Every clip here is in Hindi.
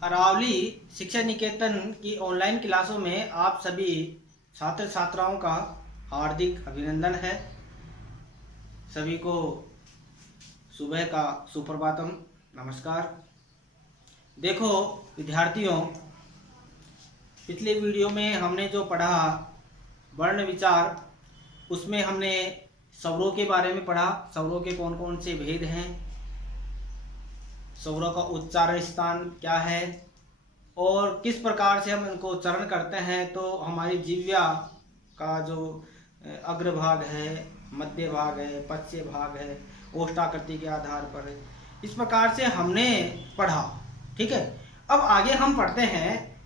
अरावली शिक्षा निकेतन की ऑनलाइन क्लासों में आप सभी छात्र छात्राओं का हार्दिक अभिनंदन है। सभी को सुबह का सुप्रभातम नमस्कार। देखो विद्यार्थियों, पिछले वीडियो में हमने जो पढ़ा वर्ण विचार, उसमें हमने स्वरों के बारे में पढ़ा। स्वरों के कौन कौन से भेद हैं, स्वरों का उच्चारण स्थान क्या है और किस प्रकार से हम इनको उच्चारण करते हैं। तो हमारी जिह्वा का जो अग्रभाग है, मध्य भाग है, पश्च भाग है, ओष्ठाकृति के आधार पर है, इस प्रकार से हमने पढ़ा। ठीक है, अब आगे हम पढ़ते हैं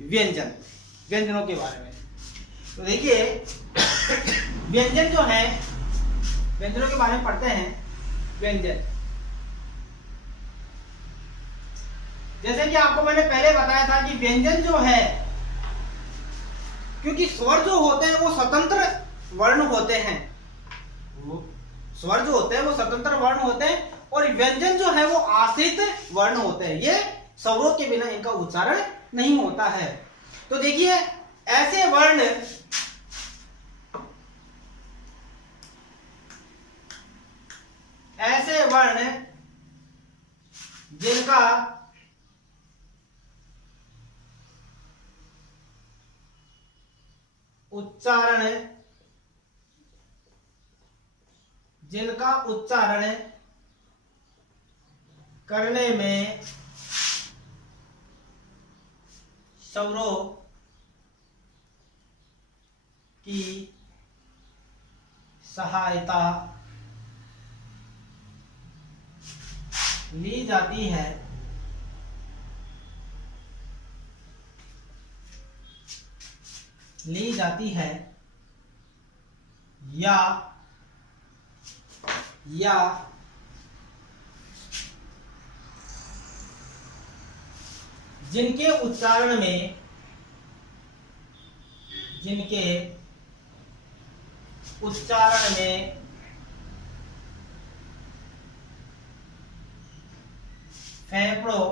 व्यंजनों के बारे में। तो देखिए व्यंजन जो है, व्यंजनों के बारे में पढ़ते हैं। व्यंजन जैसे कि आपको मैंने पहले बताया था कि व्यंजन जो है, क्योंकि स्वर जो होते हैं वो स्वतंत्र वर्ण होते हैं, स्वर जो होते हैं वो स्वतंत्र वर्ण होते हैं और व्यंजन जो है वो आश्रित वर्ण होते हैं। ये स्वरों के बिना इनका उच्चारण नहीं होता है। तो देखिए ऐसे वर्ण जिनका उच्चारण करने में स्वरों की सहायता ली जाती है, या जिनके उच्चारण में फेफड़ों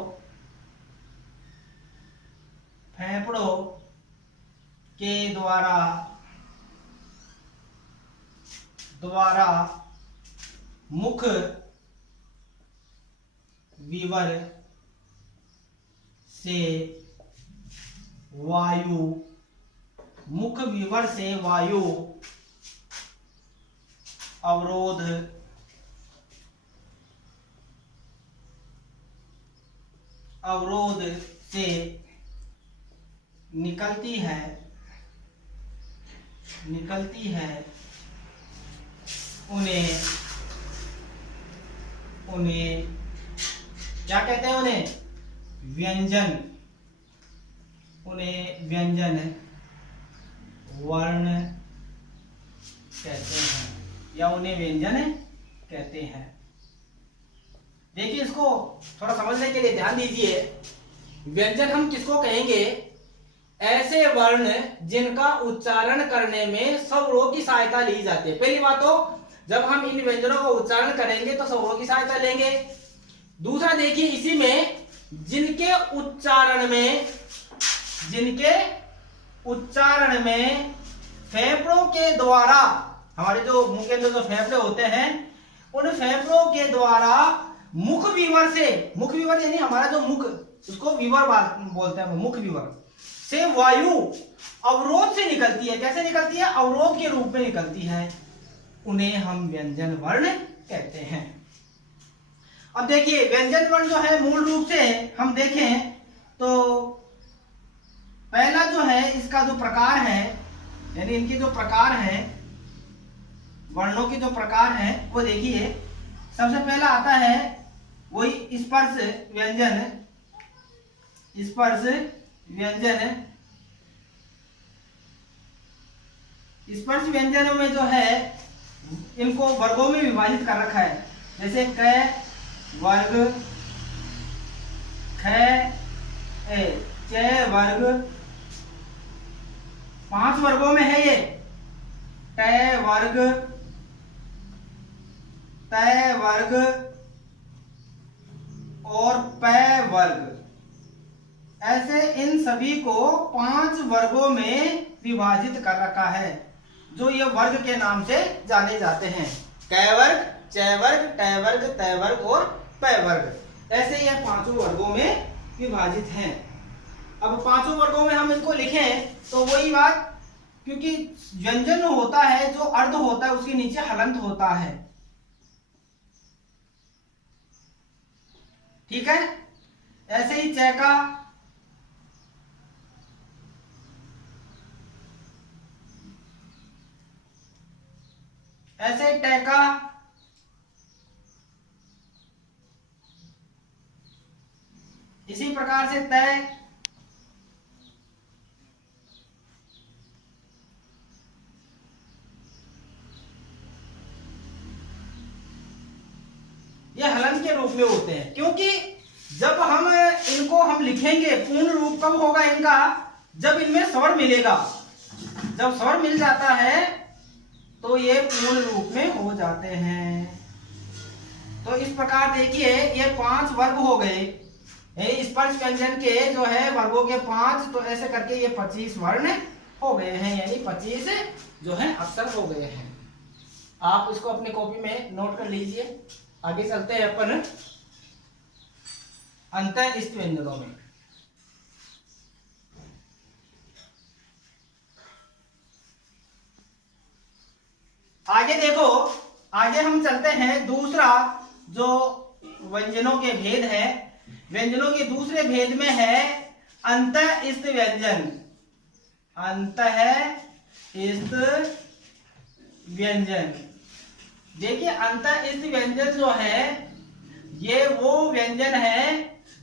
के द्वारा मुख विवर से वायु अवरोध से निकलती है, उन्हें क्या कहते हैं? उन्हें व्यंजन वर्ण कहते हैं, या उन्हें व्यंजन कहते हैं। देखिए इसको थोड़ा समझने के लिए ध्यान दीजिए। व्यंजन हम किसको कहेंगे? ऐसे वर्ण जिनका उच्चारण करने में स्वरों की सहायता ली जाती है। पहली बात तो जब हम इन व्यंजनों का उच्चारण करेंगे तो स्वरों की सहायता लेंगे। दूसरा देखिए इसी में जिनके उच्चारण में फेफड़ों के द्वारा, हमारे जो मुंह के अंदर जो फेफड़े होते हैं, उन फेफड़ों के द्वारा मुख विवर यानी हमारा जो मुख, उसको विवर बोलते हैं, मुख विवर से वायु अवरोध से निकलती है। कैसे निकलती है? अवरोध के रूप में निकलती है। उन्हें हम व्यंजन वर्ण कहते हैं। अब देखिए व्यंजन वर्ण जो है मूल रूप से हम देखें तो पहला जो है इसका जो प्रकार है, यानी इनके जो प्रकार हैं, वर्णों के जो प्रकार हैं, वो देखिए सबसे पहला आता है वही स्पर्श व्यंजनों में जो है इनको वर्गों में विभाजित कर रखा है। जैसे क वर्ग, ख च वर्ग, 5 वर्गों में है ये। ट वर्ग, त वर्ग और प वर्ग, ऐसे इन सभी को 5 वर्गों में विभाजित कर रखा है, जो ये वर्ग के नाम से जाने जाते हैं। कै वर्ग, चै वर्ग, टै वर्ग, तै वर्ग और पै वर्ग। ऐसे ये 5 वर्गों में विभाजित हैं। अब 5 वर्गों में हम इनको लिखें तो वही बात, क्योंकि व्यंजन होता है जो अर्ध होता है उसके नीचे हलंत होता है, ठीक है। ऐसे ही चै का, ऐसे ही टै का, इसी प्रकार से तय, ये हलंत के रूप में होते हैं। क्योंकि जब हम इनको लिखेंगे, पूर्ण रूप कब होगा इनका, जब इनमें स्वर मिलेगा। जब स्वर मिल जाता है तो ये पूर्ण रूप में हो जाते हैं। तो इस प्रकार देखिए ये 5 वर्ग हो गए स्पर्श व्यंजन के, जो है वर्गों के 5। तो ऐसे करके ये 25 वर्ण हो गए हैं, यानी 25 जो है अक्षर हो गए हैं। आप इसको अपनी कॉपी में नोट कर लीजिए। आगे चलते हैं अपन अंतःस्थ व्यंजनों में। आगे देखो, आगे हम चलते हैं दूसरा जो व्यंजनों के भेद है। व्यंजनों के दूसरे भेद में है अंतःस्थ व्यंजन। अंतःस्थ व्यंजन, देखिए अंतःस्थ व्यंजन जो है ये वो व्यंजन है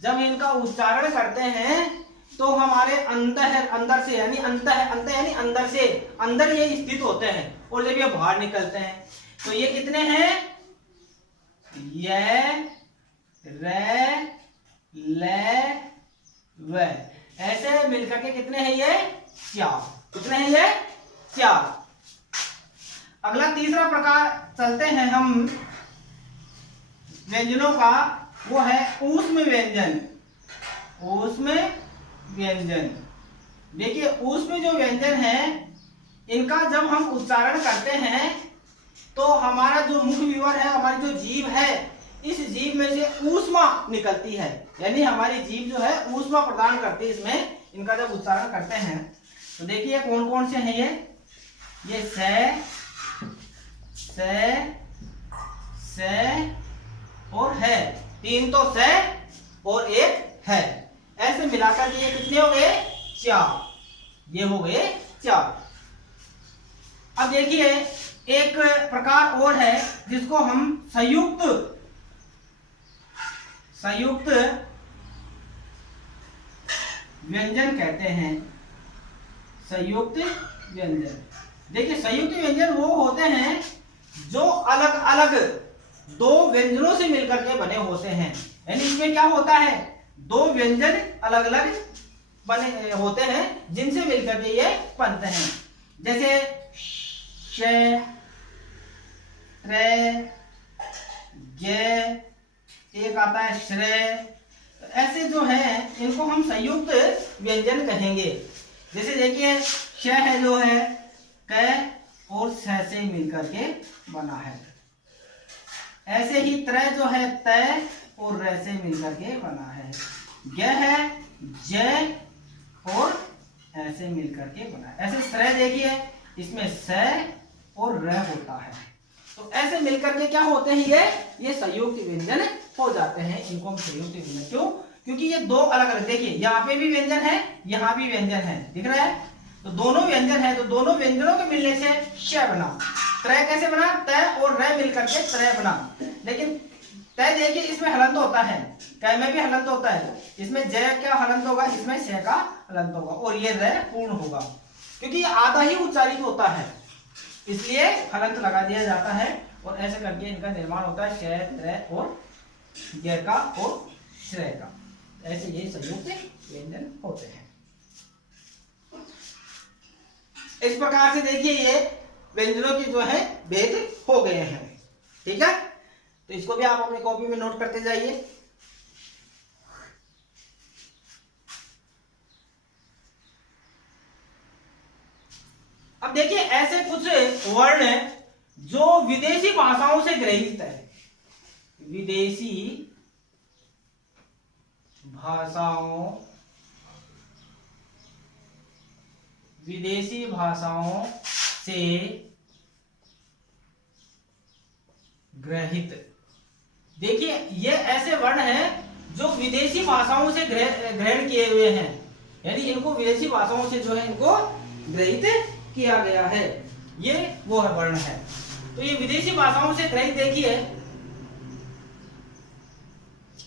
जब इनका उच्चारण करते हैं तो हमारे अंदर से, यानी यानी अंदर से, अंदर ये स्थित होते हैं और जब ये बाहर निकलते हैं तो ये कितने हैं, ये, रे, ले, वे, ऐसे मिलकर के कितने हैं ये 4। कितने हैं ये 4। अगला तीसरा प्रकार चलते हैं हम व्यंजनों का, वो है ऊष्म व्यंजन। ऊष्म व्यंजन, देखिए ऊष्म जो व्यंजन है इनका जब हम उच्चारण करते हैं तो हमारा जो मुख विवर है, हमारी जो जीभ है, इस जीभ में से ऊष्मा निकलती है, यानी हमारी जीभ जो है ऊष्मा प्रदान करती है इसमें। इनका जब उच्चारण करते हैं तो देखिए कौन कौन से हैं ये से और है। 3 तो से और 1 है, ऐसे मिलाकर के ये कितने हो गए 4। ये हो गए 4। अब देखिए एक प्रकार और है जिसको हम संयुक्त व्यंजन कहते हैं। संयुक्त व्यंजन, देखिए संयुक्त व्यंजन वो होते हैं जो अलग अलग 2 व्यंजनों से मिलकर के बने होते हैं। यानी इसमें क्या होता है, 2 व्यंजन अलग अलग बने होते हैं जिनसे मिलकर के ये बनते हैं। जैसे श, त्रे, गे, एक आता है श्रेय। ऐसे जो है इनको हम संयुक्त व्यंजन कहेंगे। जैसे देखिए श है जो है क और स से मिलकर के बना है। ऐसे ही त्रय जो है तय और र से मिलकर के बना है। ग है ज और ऐसे मिलकर के बना है। ऐसे श्रय देखिए इसमें स और र होता है। तो ऐसे मिलकर के क्या होते हैं, ये संयुक्त व्यंजन हो जाते हैं। इनको हम संयुक्त व्यंजन, क्यों, क्योंकि ये 2 अलग अलग, देखिए यहाँ पे भी व्यंजन है, यहाँ भी व्यंजन है, दिख रहा है। तो दोनों व्यंजन है, तो दोनों व्यंजनों के मिलने से श बना। त्रय कैसे बना, तय और र मिलकर के त्रय बना। लेकिन तय देखिए इसमें हलंत होता है, कै में भी हलंत होता है, इसमें जय क्या हलंत होगा, इसमें श का हलंत होगा और ये र पूर्ण होगा, क्योंकि ये आधा ही उच्चारित होता है इसलिए हलंत लगा दिया जाता है। और ऐसे करके इनका निर्माण होता है श, त्रय और य का और श्रेय का। ऐसे ये संयुक्त व्यंजन होते हैं। इस प्रकार से देखिए ये व्यंजनों की जो है भेद हो गए हैं, ठीक है। तो इसको भी आप अपनी कॉपी में नोट करते जाइए। अब देखिए ऐसे कुछ वर्ण जो विदेशी भाषाओं से ग्रहित है, विदेशी भाषाओं से ग्रहित। देखिए ये ऐसे वर्ण हैं जो विदेशी भाषाओं से ग्रहण किए हुए हैं, यानी इनको विदेशी भाषाओं से जो है इनको ग्रहित किया गया है, ये वो वर्ण है। तो ये विदेशी भाषाओं से ग्रहित देखिए,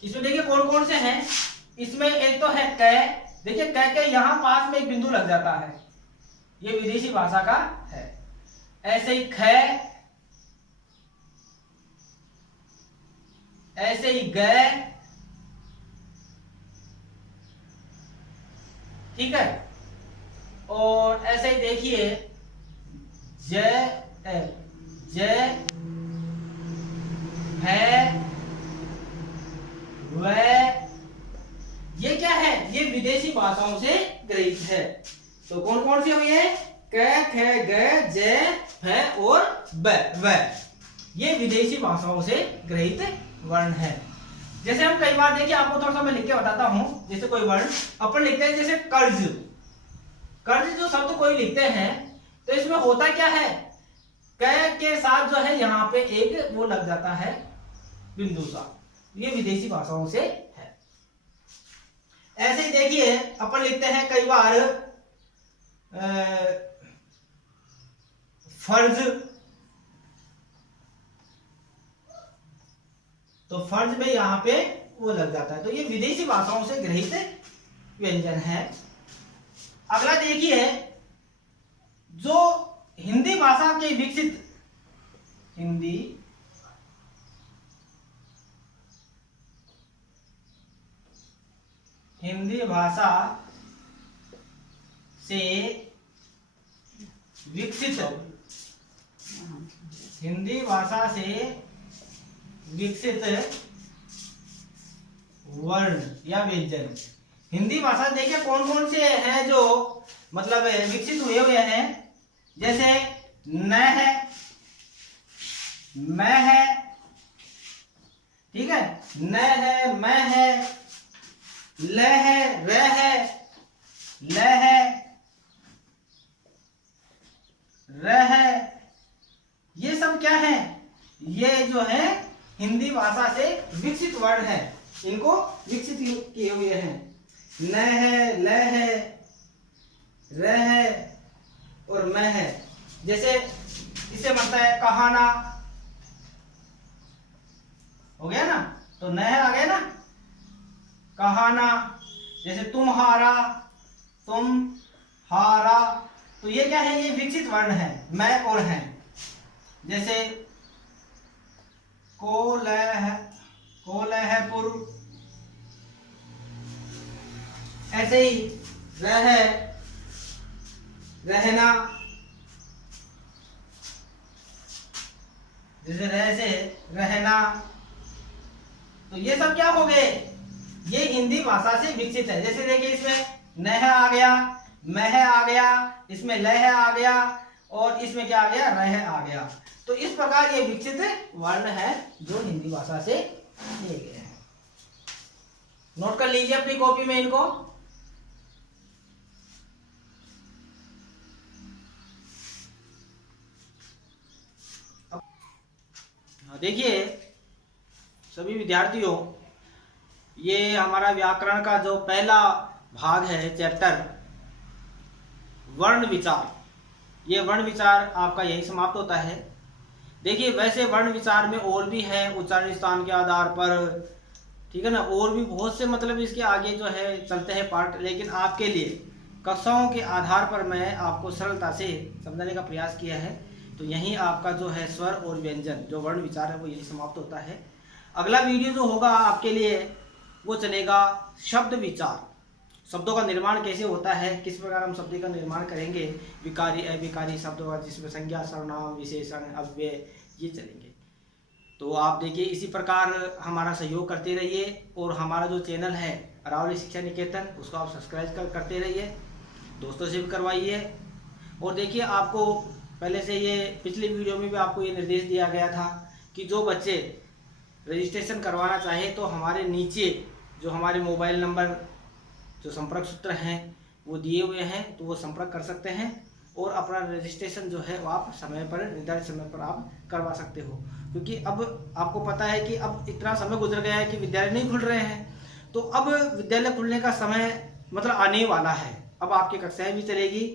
इसमें देखिए कौन कौन से हैं। इसमें एक तो है कै, देखिए कै के यहां पास में एक बिंदु लग जाता है, ये विदेशी भाषा का है। ऐसे ही ख, ऐसे ही गए, ठीक है। और ऐसे ही देखिए जय, जय है, वह, ये क्या है, ये विदेशी भाषाओं से ग्रहित है। तो कौन कौन से हुए हैं, क, ख, ग, ज, फ और ब, व, ये विदेशी भाषाओं से ग्रहित वर्ण है। जैसे हम कई बार देखिए, आपको थोड़ा सा मैं लिख के बताता हूं। जैसे कोई वर्ण अपन लिखते हैं, जैसे कर्ज, कर्ज जो शब्द कोई लिखते हैं तो इसमें होता क्या है, क के साथ जो है यहाँ पे एक वो लग जाता है बिंदु सा, ये विदेशी भाषाओं से है। ऐसे ही देखिए अपन लिखते हैं कई बार फर्ज, तो फर्ज में यहां पे वो लग जाता है, तो ये विदेशी भाषाओं से ग्रहित व्यंजन है। अगला देखिए, जो हिंदी भाषा के विकसित, हिंदी भाषा से विकसित, हिंदी भाषा से विकसित वर्ण या व्यंजन। हिंदी भाषा देखिए कौन कौन से हैं जो मतलब विकसित हुए हैं। जैसे न है, म है, ठीक है, न है, म है, ल है, र है, ल है, र है, ये सब क्या है, ये जो है हिंदी भाषा से विकसित वर्ण है, इनको विकसित किए हुए हैं। न है, ल है, र है और म है। जैसे इसे बनता है कहाना, हो गया ना, तो न है आ गया ना, कहाना। जैसे तुम्हारा, तुम हारा, तो ये क्या है, ये विकसित वर्ण है, मैं और है। जैसे कोलहपुर, ऐसे ही रहना, जैसे रह से रहना, तो ये सब क्या हो गए, ये हिंदी भाषा से विकसित है। जैसे देखिए इसमें नह आ गया, मह आ गया, इसमें लह आ गया और इसमें क्या आ गया, रह आ गया। तो इस प्रकार ये विकसित वर्ण है जो हिंदी भाषा से लिए गए हैं। नोट कर लीजिए अपनी कॉपी में इनको। देखिए सभी विद्यार्थियों, ये हमारा व्याकरण का जो पहला भाग है, चैप्टर वर्ण विचार, ये वर्ण विचार आपका यही समाप्त होता है। देखिए वैसे वर्ण विचार में और भी है, उच्चारण स्थान के आधार पर, ठीक है ना, और भी बहुत से मतलब इसके आगे जो है चलते हैं पार्ट, लेकिन आपके लिए कक्षाओं के आधार पर मैं आपको सरलता से समझाने का प्रयास किया है। तो यहीं आपका जो है स्वर और व्यंजन जो वर्ण विचार है वो यही समाप्त होता है। अगला वीडियो जो होगा आपके लिए वो चलेगा शब्द विचार, शब्दों का निर्माण कैसे होता है, किस प्रकार हम शब्द का निर्माण करेंगे, विकारी अविकारी शब्दों का, जिसमें संज्ञा, सर्वनाम, विशेषण, अव्यय, ये चलेंगे। तो आप देखिए इसी प्रकार हमारा सहयोग करते रहिए और हमारा जो चैनल है अरावली शिक्षा निकेतन, उसको आप सब्सक्राइब करते रहिए, दोस्तों से भी करवाइए। और देखिए, आपको पहले से ये पिछली वीडियो में भी आपको ये निर्देश दिया गया था कि जो बच्चे रजिस्ट्रेशन करवाना चाहे तो हमारे नीचे जो हमारे मोबाइल नंबर, जो संपर्क सूत्र हैं वो दिए हुए हैं, तो वो संपर्क कर सकते हैं और अपना रजिस्ट्रेशन जो है वो आप समय पर, निर्धारित समय पर आप करवा सकते हो। क्योंकि अब आपको पता है कि अब इतना समय गुजर गया है कि विद्यालय नहीं खुल रहे हैं, तो अब विद्यालय खुलने का समय मतलब आने वाला है। अब आपकी कक्षाएं भी चलेगी,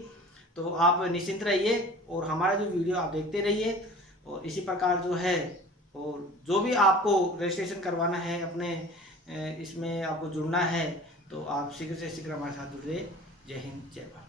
तो आप निश्चिंत रहिए और हमारा जो वीडियो आप देखते रहिए। और इसी प्रकार जो है, और जो भी आपको रजिस्ट्रेशन करवाना है, अपने इसमें आपको जुड़ना है, तो आप शीघ्र से शीघ्र हमारे साथ जुड़िए। जय हिंद, जय भारत।